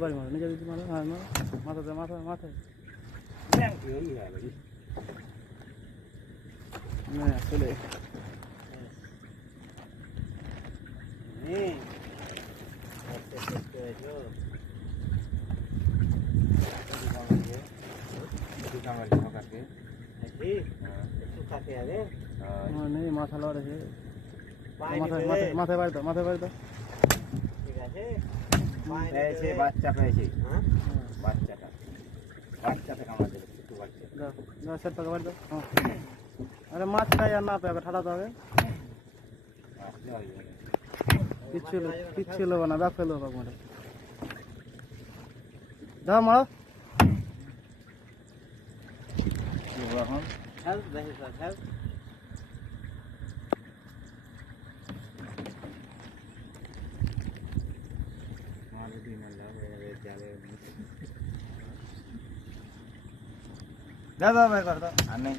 বাড়ি মারো নিজে দিদি মারো হ্যাঁ মারো মাথাতে মাথা মাথায় ব্যাংক হয়ে গেল না চলে হুম আস্তে আস্তে এসো শুকাতে হবে আমার নেই মাথা লড়েছে পানি পেয়েছে বাচ্চা পেয়েছে। বাচ্চাটা। বাচ্চাটা কামড় বাচ্চা। দশ টাকা বাড়ি দাও। হ্যাঁ। আরে আর না পেয়ে ঠাটা হবে। কিচ্ছু কিচ্ছু লোবো না ব্যাগ ফেলব মোটে দাও মারো। এখন? दादा तपाईँ गर्दा हान्ने